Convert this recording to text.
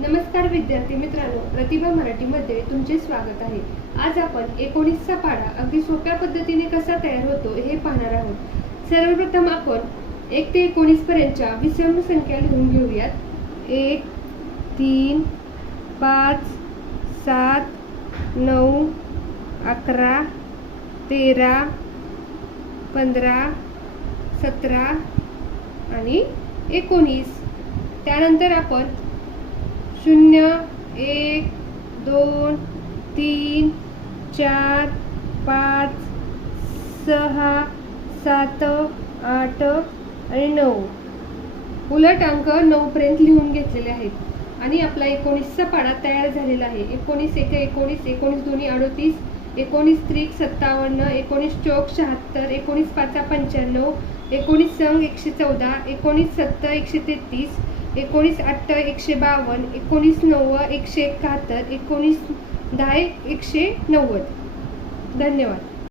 नमस्कार विद्यार्थी मित्रांनो, प्रतिभा मराठीमध्ये तुमचे स्वागत आहे। आज आपण 19चा पाढा अगदी सोप्या पद्धतीने कसा तयार होतो हे पाहणार आहोत। सर्वप्रथम आपण 1 ते 19 पर्यंतच्या विषम संख्या लिहून घेऊयात। 1 3 5 7 9 11 13 15 17 आणि 19। त्यानंतर आपण 0 1 2 3 4 5 6 7 8 आणि 9 उलट अंक 9 पर्यंत लिहून घेतलेले आहेत आणि आपला 19चा पाढा तयार झालेला आहे। 19 1 19 19 2 38 19 3 57 19 4 76 19 5 95 19 संग 114 19 7 133 19 8 152 19 9 171 19 10 190। धन्यवाद।